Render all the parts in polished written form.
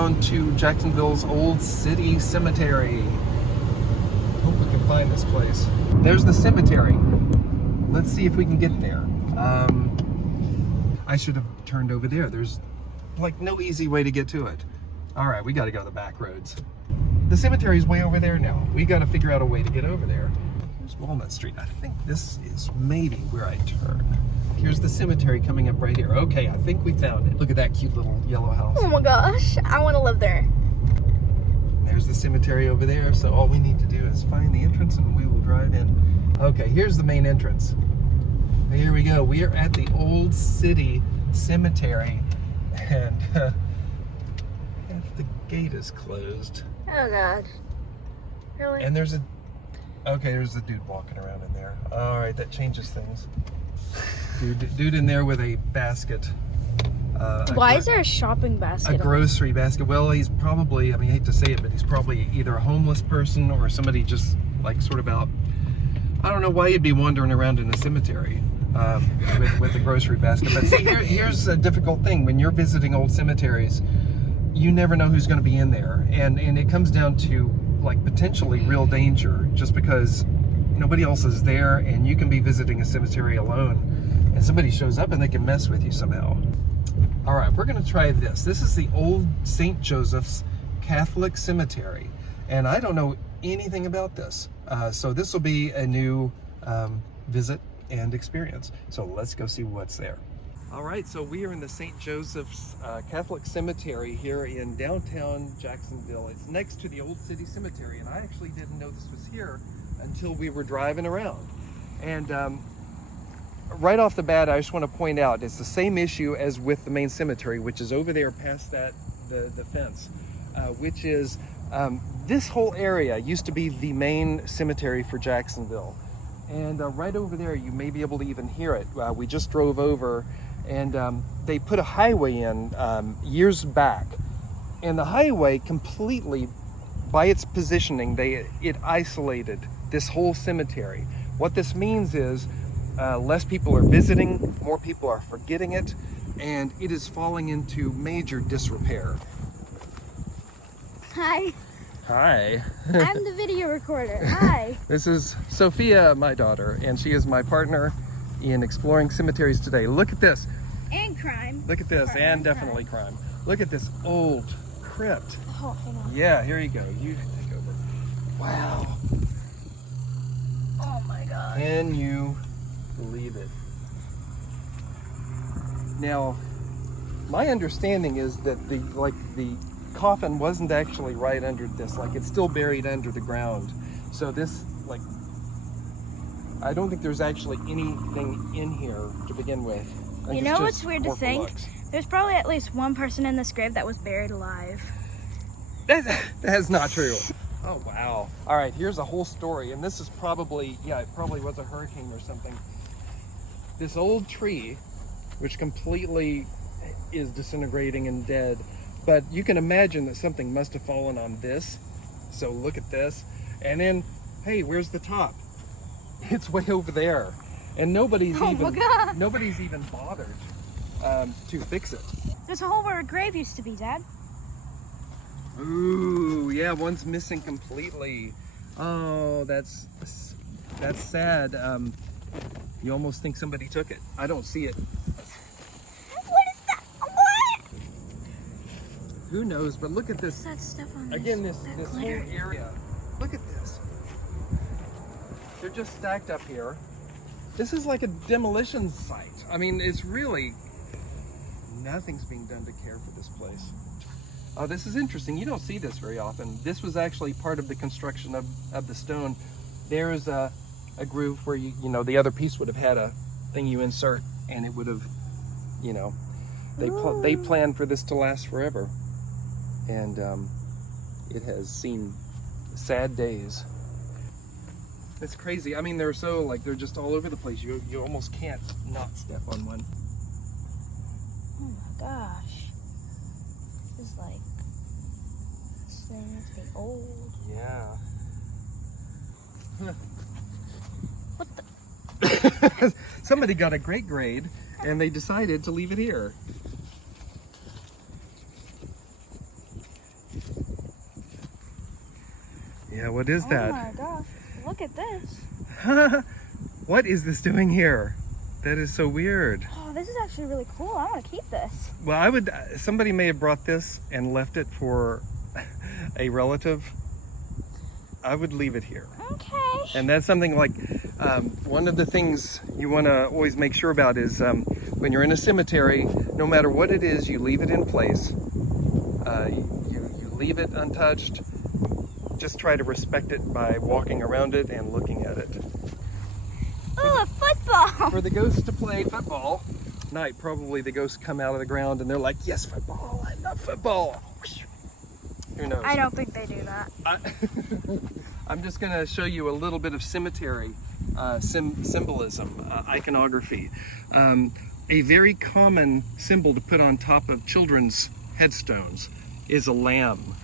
down to Jacksonville's Old City Cemetery. Hope we can find this place. There's the cemetery. Let's see if we can get there. I should have turned over there. There's like no easy way to get to it. All right, we got to go the back roads. The cemetery's way over there now. We got to figure out a way to get over there. Here's Walnut Street. I think this is maybe where I turn. Here's the cemetery coming up right here. Okay, I think we found it. Look at that cute little yellow house. Oh my gosh, I want to live there. There's the cemetery over there. So all we need to do is find the entrance and we will drive in. Okay, here's the main entrance. Here we go. We are at the Old City Cemetery, and the gate is closed. Oh God. Really? And there's there's a dude walking around in there. All right, that changes things. Dude in there with a basket. Why is there a shopping basket? A grocery basket. Well, he's probably, I mean, I hate to say it, but he's probably either a homeless person or somebody just like sort of out. I don't know why you'd be wandering around in a cemetery with a grocery basket. But see, here's a difficult thing. When you're visiting old cemeteries, you never know who's going to be in there. And it comes down to like potentially real danger just because nobody else is there and you can be visiting a cemetery alone and somebody shows up and they can mess with you somehow. All right, we're going to try this. This is the Old St. Joseph's Catholic Cemetery. And I don't know anything about this. So this will be a new visit and experience. So let's go see what's there. All right, so we are in the St. Joseph's Catholic Cemetery here in downtown Jacksonville. It's next to the Old City Cemetery, and I actually didn't know this was here until we were driving around. And right off the bat, I just want to point out, it's the same issue as with the main cemetery, which is over there past that the fence, which is this whole area used to be the main cemetery for Jacksonville. And right over there, you may be able to even hear it. We just drove over, and they put a highway in years back. And the highway completely, by its positioning, it isolated this whole cemetery. What this means is less people are visiting, more people are forgetting it, and it is falling into major disrepair. Hi. Hi. I'm the video recorder. Hi. This is Sofia, my daughter, and she is my partner in exploring cemeteries today. Look at this. And crime. Look at this, and definitely crime. Look at this old crypt. Oh, hang on. Yeah, here you go. You take over. Wow. Oh my God. Can you believe it? Now, my understanding is that the coffin wasn't actually right under this, like it's still buried under the ground. So this, like, I don't think there's actually anything in here to begin with. You know what's weird to think? There's probably at least one person in this grave that was buried alive. That's not true. Oh, wow. All right, here's a whole story. And this is probably, yeah, it probably was a hurricane or something. This old tree, which completely is disintegrating and dead, but you can imagine that something must have fallen on this. So look at this. And then, hey, where's the top? It's way over there. And nobody's even bothered to fix it. There's a hole where a grave used to be, Dad. Ooh, yeah, one's missing completely. Oh, that's sad. You almost think somebody took it. I don't see it. What is that? What? Who knows? But look at this. That stuff on Again, this whole glitter. area. Look at this. They're just stacked up here. This is like a demolition site. I mean, it's really, nothing's being done to care for this place. Oh, this is interesting. You don't see this very often. This was actually part of the construction of the stone. There's a groove where you know, the other piece would have had a thing you insert, and it would have, you know, they planned for this to last forever. And it has seen sad days. It's crazy. I mean, they're so, like, they're just all over the place. You almost can't not step on one. Oh my gosh. This is like, this thing must be old. Yeah. What the? Somebody got a great grade and they decided to leave it here. What is that? Oh my gosh, look at this. What is this doing here? That is so weird. Oh, this is actually really cool. I want to keep this. Well, somebody may have brought this and left it for a relative. I would leave it here. Okay. And that's something like, one of the things you want to always make sure about is when you're in a cemetery, no matter what it is, you leave it in place. You leave it untouched. Just try to respect it by walking around it and looking at it. Oh, a football! For the ghosts to play football night, probably the ghosts come out of the ground and they're like, yes, football, I love football. Who knows? I don't think they do that. I'm just going to show you a little bit of cemetery symbolism, iconography. A very common symbol to put on top of children's headstones is a lamb.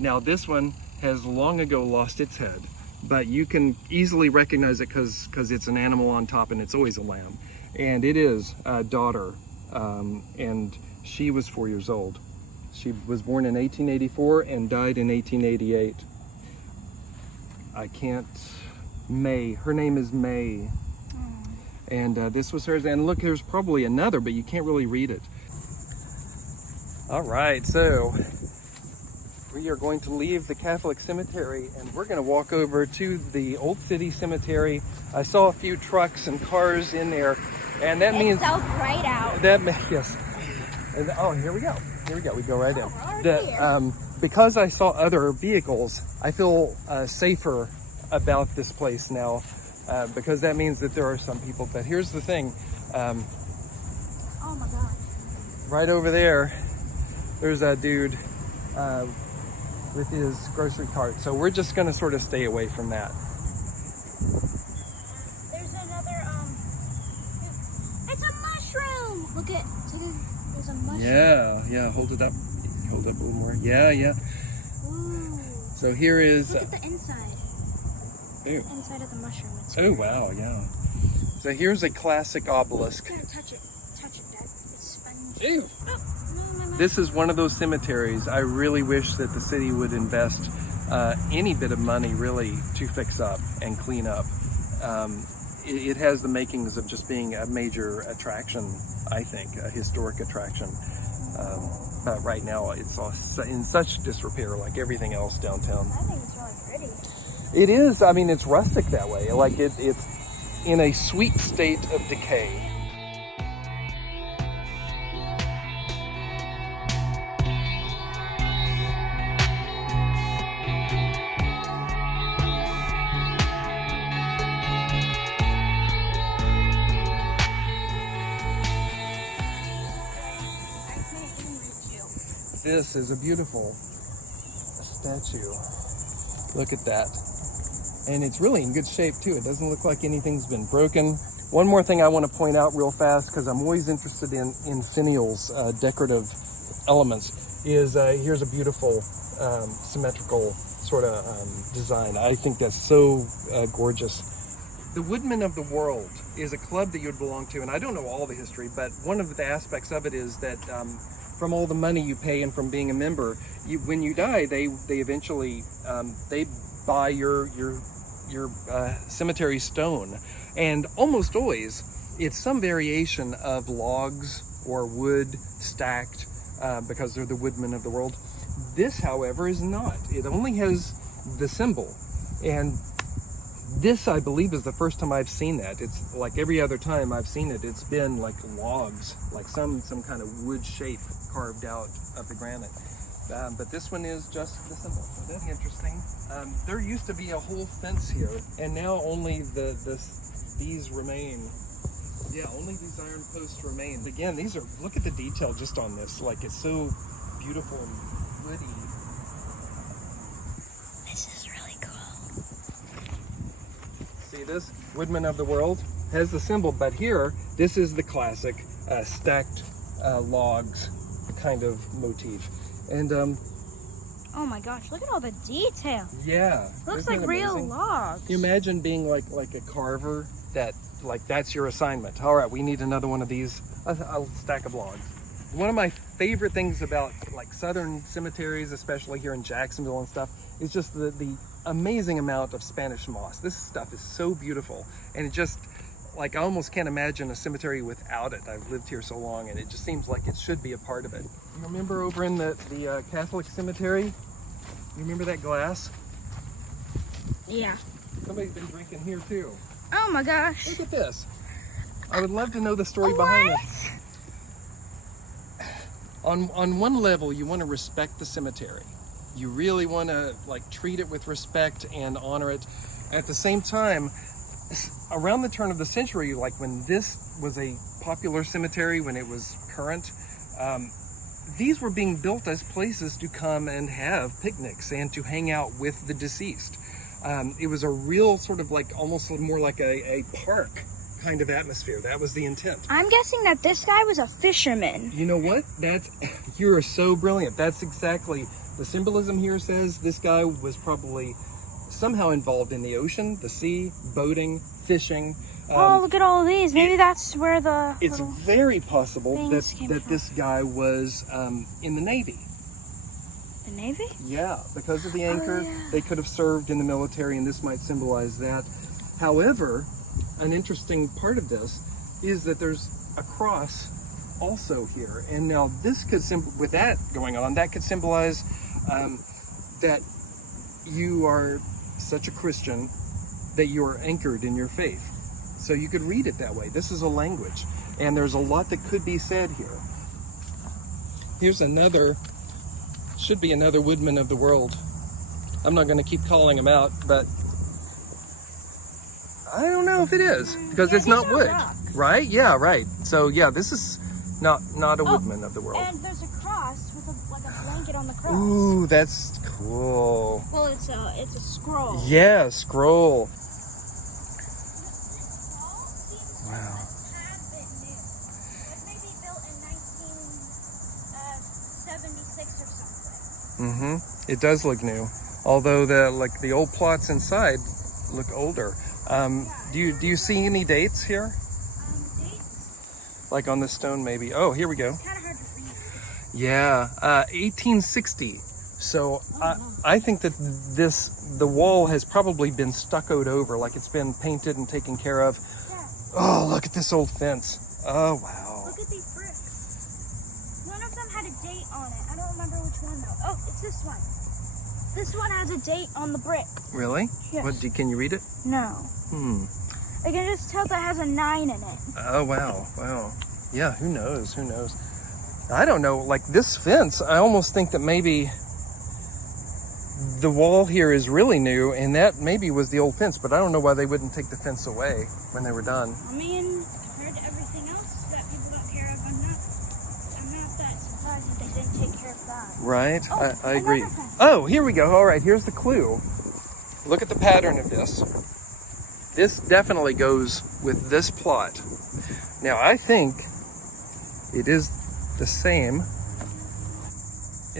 Now this one has long ago lost its head, but you can easily recognize it because it's an animal on top and it's always a lamb. And it is a daughter, and she was 4 years old. She was born in 1884 and died in 1888. Her name is May. And this was hers, and look, there's probably another, but you can't really read it. All right, so we are going to leave the Catholic cemetery and we're going to walk over to the Old City Cemetery. I saw a few trucks and cars in there, and that means it's so bright out. Yes. And, oh, here we go. We go right in. Because I saw other vehicles, I feel safer about this place now, because that means that there are some people. But here's the thing. Oh my gosh. Right over there's a dude with his grocery cart. So we're just going to sort of stay away from that. There's another, it's a mushroom! Look at, there's a mushroom. Yeah, hold it up. Hold up a little more. Yeah. Ooh. So here is... Look at the inside. Ew. The inside of the mushroom. It's Oh, wow, yeah. So here's a classic obelisk. Can't touch it, Dad. It's spongy. Ew. This is one of those cemeteries I really wish that the city would invest any bit of money really to fix up and clean up. It has the makings of just being a major attraction, I think, a historic attraction. But right now it's all in such disrepair like everything else downtown. I think it's really pretty. It is, I mean, it's rustic that way. Like it's in a sweet state of decay. This is a beautiful statue. Look at that. And it's really in good shape too. It doesn't look like anything's been broken. One more thing I want to point out real fast, because I'm always interested in finials, decorative elements, is here's a beautiful symmetrical sort of design. I think that's so gorgeous. The Woodmen of the World is a club that you would belong to, and I don't know all the history, but one of the aspects of it is that from all the money you pay and from being a member, when you die, they eventually they buy your cemetery stone, and almost always it's some variation of logs or wood stacked because they're the Woodmen of the World. This, however, is not. It only has the symbol, and this, I believe, is the first time I've seen that. It's like every other time I've seen it, it's been like logs, like some kind of wood shape carved out of the granite. But this one is just the symbol. So that's interesting. There used to be a whole fence here, and now only these remain. Yeah, only these iron posts remain. Again, look at the detail just on this. Like, it's so beautiful and woody. This is really cool. See this? Woodman of the World has the symbol, but here, this is the classic stacked logs kind of motif. And oh my gosh, look at all the detail. Yeah. Looks like real logs. Can you imagine being like a carver that's your assignment? All right, we need another one of these, a stack of logs. One of my favorite things about like southern cemeteries, especially here in Jacksonville and stuff, is just the amazing amount of Spanish moss. This stuff is so beautiful, and it just, like, I almost can't imagine a cemetery without it. I've lived here so long, and it just seems like it should be a part of it. You remember over in the Catholic cemetery? You remember that glass? Yeah. Somebody's been drinking here too. Oh my gosh. Look at this. I would love to know the story behind it. On one level, you want to respect the cemetery. You really want to like treat it with respect and honor it. At the same time, around the turn of the century, like when this was a popular cemetery, when it was current, these were being built as places to come and have picnics and to hang out with the deceased. It was a real sort of like almost more like a park kind of atmosphere. That was the intent. I'm guessing that this guy was a fisherman. You know what? You are so brilliant. That's exactly, the symbolism here says this guy was probably somehow involved in the ocean, the sea, boating, fishing. Oh, look at all of these. Maybe that's where the It's little very possible that things came from. this guy was in the Navy. The Navy? Yeah, because of the anchor, yeah. they could have served in the military, and this might symbolize that. However, an interesting part of this is that there's a cross also here, and now this could with that going on, that could symbolize that you are such a Christian that you are anchored in your faith. So you could read it that way. This is a language, and there's a lot that could be said here. Here's another, should be another woodman of the world. I'm not going to keep calling him out, but I don't know if it is, because it's not wood, right? Yeah, right. So yeah, this is not a woodman of the world. And there's a cross with like a blanket on the cross. Ooh, that's cool. Well, it's a scroll. Yeah, scroll. Wow. Maybe built in 1976 or something. Mm-hmm. It does look new, although the old plots inside look older. Do you see any dates here? Dates? Like on the stone, maybe. Oh, here we go. It's kind of hard to read. Yeah, 1860. So I think that the wall has probably been stuccoed over, like it's been painted and taken care of. Yeah. Oh, look at this old fence. Oh, wow. Look at these bricks. One of them had a date on it. I don't remember which one though. Oh, it's this one. This one has a date on the brick. Really? Yes. Can you read it? No. I can just tell that has a 9 in it. Oh, wow. Wow. Yeah, who knows? Who knows? I don't know. Like this fence, I almost think that maybe the wall here is really new, and that maybe was the old fence, but I don't know why they wouldn't take the fence away when they were done. I mean, compared to everything else that people don't care of, I'm not that surprised that they didn't take care of that. Right? Oh, I agree. another fence. Oh, here we go. All right, here's the clue. Look at the pattern of this. This definitely goes with this plot. Now, I think it is the same.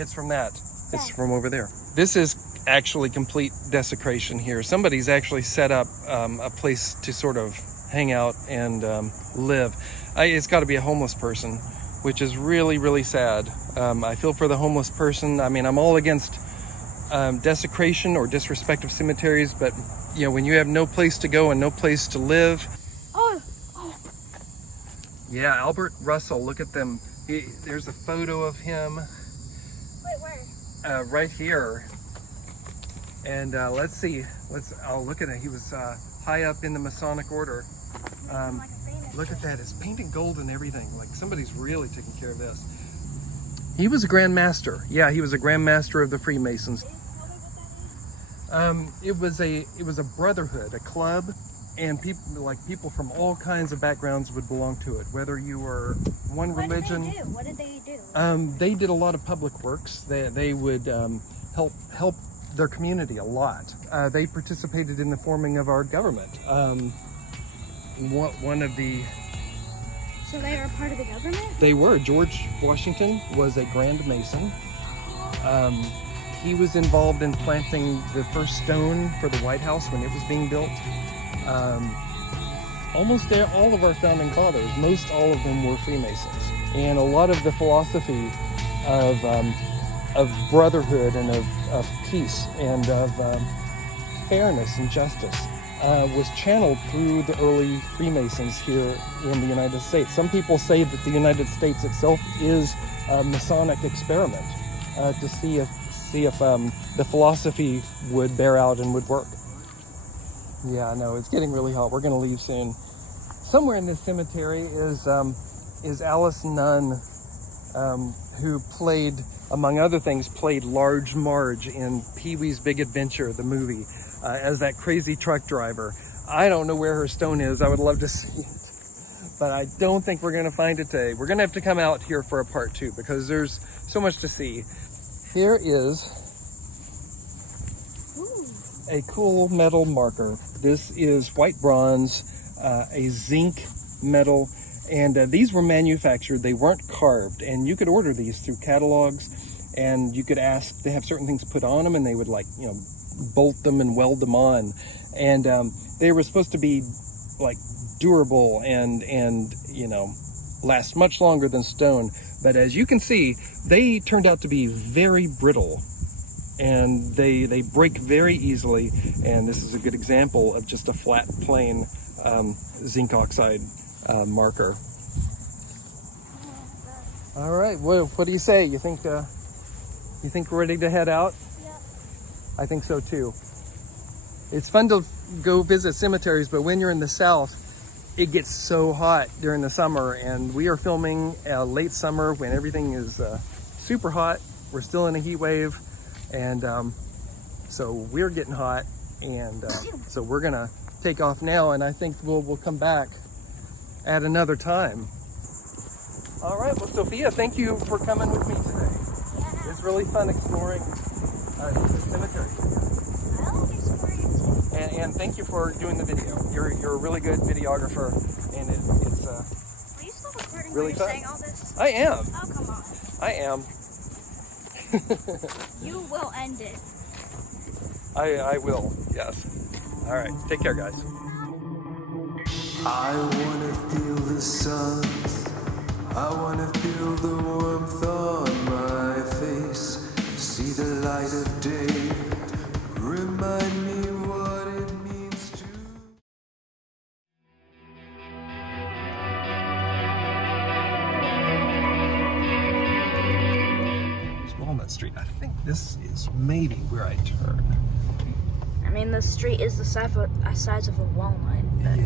It's from that. It's from over there. This is actually complete desecration here. Somebody's actually set up a place to sort of hang out and live. It's got to be a homeless person, which is really, really sad. I feel for the homeless person. I mean, I'm all against desecration or disrespect of cemeteries, but you know, when you have no place to go and no place to live. Oh. Yeah, Albert Russell, look at them. There's a photo of him. Wait, where? Right here. And let's see. I'll look at it. He was high up in the Masonic order. Look at that. It's painted gold and everything. Like somebody's really taking care of this. He was a Grand Master. Yeah, he was a Grand Master of the Freemasons. It was a brotherhood, a club, and people from all kinds of backgrounds would belong to it. Whether you were one religion. What did they do? They did a lot of public works. They would help their community a lot. They participated in the forming of our government. One of the. So they were a part of the government? They were. George Washington was a Grand Mason. He was involved in planting the first stone for the White House when it was being built. Almost all of our founding fathers, most all of them were Freemasons. And a lot of the philosophy of brotherhood and of peace and of fairness and justice was channeled through the early Freemasons here in the United States. Some people say that the United States itself is a Masonic experiment to see if the philosophy would bear out and would work. Yeah, no, it's getting really hot. We're going to leave soon. Somewhere in this cemetery is Alice Nunn, who played, among other things, played Large Marge in Pee-wee's Big Adventure, the movie, as that crazy truck driver. I don't know where her stone is. I would love to see it, but I don't think we're going to find it today. We're going to have to come out here for a part 2 because there's so much to see. Here is a cool metal marker. This is white bronze, a zinc metal, and these were manufactured. They weren't carved, and you could order these through catalogs, and you could ask to have certain things put on them, and they would, like, you know, bolt them and weld them on. And they were supposed to be like durable and you know, last much longer than stone. But as you can see, they turned out to be very brittle, and they break very easily. And this is a good example of just a flat, plain zinc oxide marker. All right, what do you say? You think we're ready to head out? Yeah. I think so too. It's fun to go visit cemeteries, but when you're in the South, it gets so hot during the summer, and we are filming late summer when everything is super hot. We're still in a heat wave, and so we're getting hot, and so we're gonna take off now, and I think we'll come back at another time. All right, well, Sophia, thank you for coming with me today. Yeah. It's really fun exploring the cemetery. I like exploring too. And thank you for doing the video. You're a really good videographer, and it's Are you still recording really while you're fun. saying all this? I am. Oh, come on. I am. You will end it. I will, yes. All right, take care, guys. I wanna feel the sun. I wanna feel the warmth on my face. See the light of day. Remind me what it means to. Walnut Street. I think this is maybe where I turn. I mean, the street is the size of a walnut. But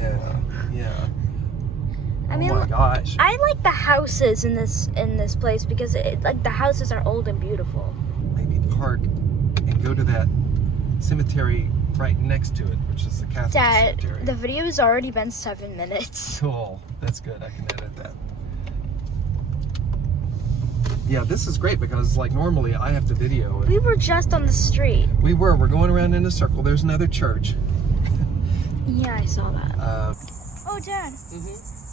Yeah. I mean, oh my gosh. I like the houses in this place because like the houses are old and beautiful. Maybe park and go to that cemetery right next to it, which is the Catholic Dad, cemetery. the video has already been 7 minutes. Cool. That's good. I can edit that. Yeah, this is great because, like, normally I have to video it. We were just on the street. We're going around in a circle. There's another church. Yeah, I saw that. Oh, Dad,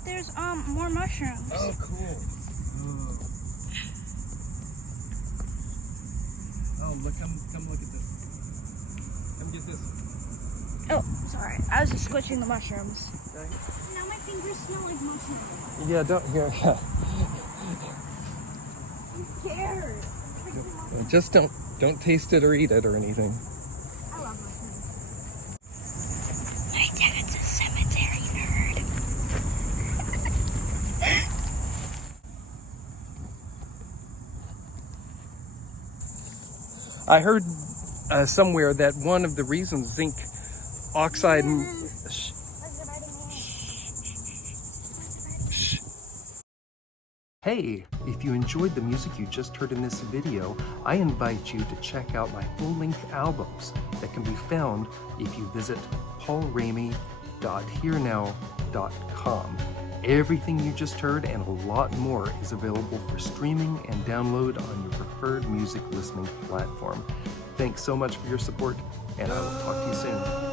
there's more mushrooms. oh, cool. Oh, look! Come look at this. Come get this. Oh, sorry. I was just squishing the mushrooms. Okay. Now my fingers smell like mushrooms. Yeah, yeah. I'm scared. Just don't taste it or eat it or anything. I love mushrooms. My dad's a cemetery nerd. I heard somewhere that one of the reasons zinc oxide. Hey, if you enjoyed the music you just heard in this video, I invite you to check out my full-length albums that can be found if you visit paulramey.hearnow.com. Everything you just heard and a lot more is available for streaming and download on your preferred music listening platform. Thanks so much for your support, and I will talk to you soon.